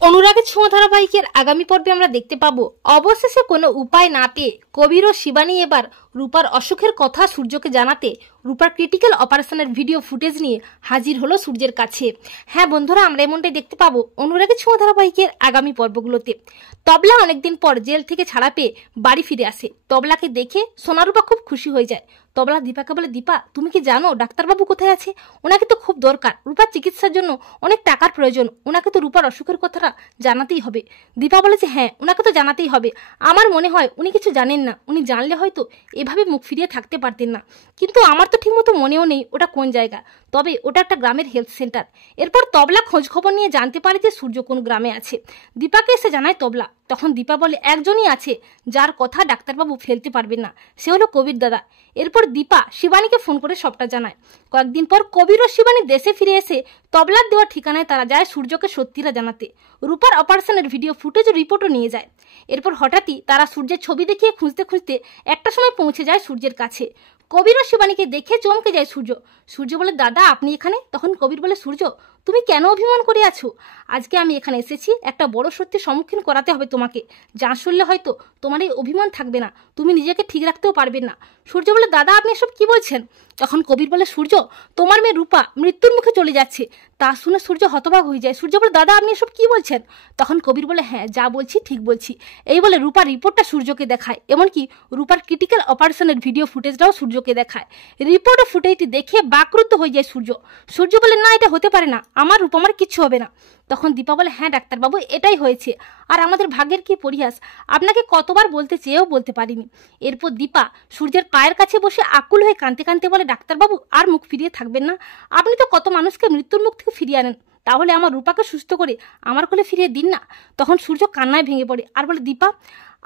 অনুরাগের ছোঁয়া ধারাবাহিকের আগামী পর্বে আমরা দেখতে পাবো অবশেষে কোনো উপায় না পেয়ে কবির ও শিবানী এবার রূপার অসুখের কথা সূর্যকে জানাতে রূপার ক্রিটিক্যাল অপারেশনের ভিডিও ফুটেজ নিয়ে হাজির হলো সূর্যের কাছে। হ্যাঁ বন্ধুরা, আমরা এমনটাই দেখতে পাবো অনুরাগের ছোঁয়া ধারাবাহিকের আগামী পর্বগুলোতে। তবলা অনেকদিন পর জেল থেকে ছাড়া পেয়ে বাড়ি ফিরে আসে। তবলাকে দেখে সোনারূপা খুব খুশি হয়ে যায়। তবলা দীপাকে বলে, দীপা তুমি কি জানো ডাক্তারবাবু কোথায় আছে? ওনাকে তো খুব দরকার, রূপার চিকিৎসার জন্য অনেক টাকার প্রয়োজন, ওনাকে তো রূপার অসুখের কথাটা জানাতেই হবে। দীপা বলে যে হ্যাঁ, ওনাকে তো জানাতেই হবে। আমার মনে হয় উনি কিছু জানেন না, উনি জানলে হয়তো এভাবে মুখ ফিরিয়ে থাকতে পারতেন না। কিন্তু আমার তো ঠিকমতো মনেও নেই ওটা কোন জায়গা, তবে ওটা একটা গ্রামের হেলথ সেন্টার। এরপর তবলা খোঁজ খবর নিয়ে জানতে পারে যে সূর্য কোন গ্রামে আছে। দীপাকে এসে জানায় তবলা। তখন দীপা বলে একজনই আছে যার কথা ডাক্তারবাবু ফেলতে পারবেন না, সে হলো কবির দাদা। এরপর দীপা শিবানীকে ফোন করে সবটা জানায়। কয়েকদিন পর কবির ও শিবানী দেশে ফিরে এসে তবলার দেওয়া ঠিকানায় তারা যায় সূর্যকে সত্যিটা জানাতে। রূপার অপারেশনের ভিডিও ফুটেজ ও রিপোর্টও নিয়ে যায়। এরপর হঠাৎই তারা সূর্যের ছবি দেখিয়ে খুঁজতে খুঁজতে একটা সময় পৌঁছে যায় সূর্যের কাছে। কবির ও শিবানীকে দেখে চমকে যায় সূর্য। সূর্য বলে, দাদা আপনি এখানে? তখন কবির বলে, সূর্য তুমি কেন অভিমান করে আছো? আজকে আমি এখানে এসেছি একটা বড় সত্যির সম্মুখীন করাতে হবে তোমাকে, যা শুনলে হয়তো তোমার এই অভিমান থাকবে না, তুমি নিজেকে ঠিক রাখতেও পারবে না। সূর্য বলে, দাদা আপনি এসব কি বলছেন? তখন কবির বলে, সূর্য তোমার মেয়ে রূপা মৃত্যুর মুখে চলে যাচ্ছে। তা শুনে সূর্য হতবাক হয়ে যায়। সূর্য বলে, দাদা আপনি এসব কি বলছেন? তখন কবির বলে, হ্যাঁ যা বলছি ঠিক বলছি। এই বলে রূপার রিপোর্টটা সূর্যকে দেখায়, এমনকি রূপার ক্রিটিক্যাল অপারেশনের ভিডিও ফুটেজটাও সূর্যকে দেখায়। রিপোর্ট ও ফুটেজটি দেখে বাকরুদ্ধ হয়ে যায় সূর্য। সূর্য বলে, না এটা হতে পারে না, আমার রূপমার কিচ্ছু হবে না। তখন দীপা বলে, হ্যাঁ ডাক্তারবাবু এটাই হয়েছে, আর আমাদের ভাগ্যের কি পরিহাস, আপনাকে কতবার বলতে চেয়েও বলতে পারিনি। এরপর দীপা সূর্যের পায়ের কাছে বসে আকুল হয়ে কাঁদতে কাঁদতে বলে, ডাক্তারবাবু আর মুখ ফিরিয়ে থাকবেন না, আপনি তো কত মানুষকে মৃত্যুর মুখ থেকে ফিরিয়ে আনেন, তাহলে আমার রূপাকে সুস্থ করে আমার কোলে ফিরিয়ে দিন না। তখন সূর্য কান্নায় ভেঙে পড়ে আর বলে, দীপা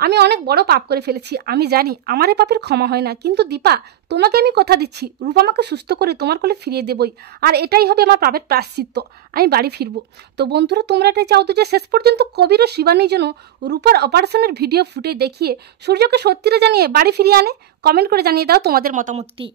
আমি অনেক বড় পাপ করে ফেলেছি, আমি জানি আমার এই পাপের ক্ষমা হয় না, কিন্তু দীপা তোমাকে আমি কথা দিচ্ছি রূপা আমাকে সুস্থ করে তোমার কোলে ফিরিয়ে দেবই, আর এটাই হবে আমার পাপের প্রায়শ্চিত্ত, আমি বাড়ি ফিরবো। তো বন্ধুরা তোমরা এটাই চাও তো যে শেষ পর্যন্ত কবির ও শিবানীর জন্য রূপার অপারেশনের ভিডিও ফুটেজ দেখিয়ে সূর্যকে সত্যিটা জানিয়ে বাড়ি ফিরিয়ে আনে? কমেন্ট করে জানিয়ে দাও তোমাদের মতামতটি।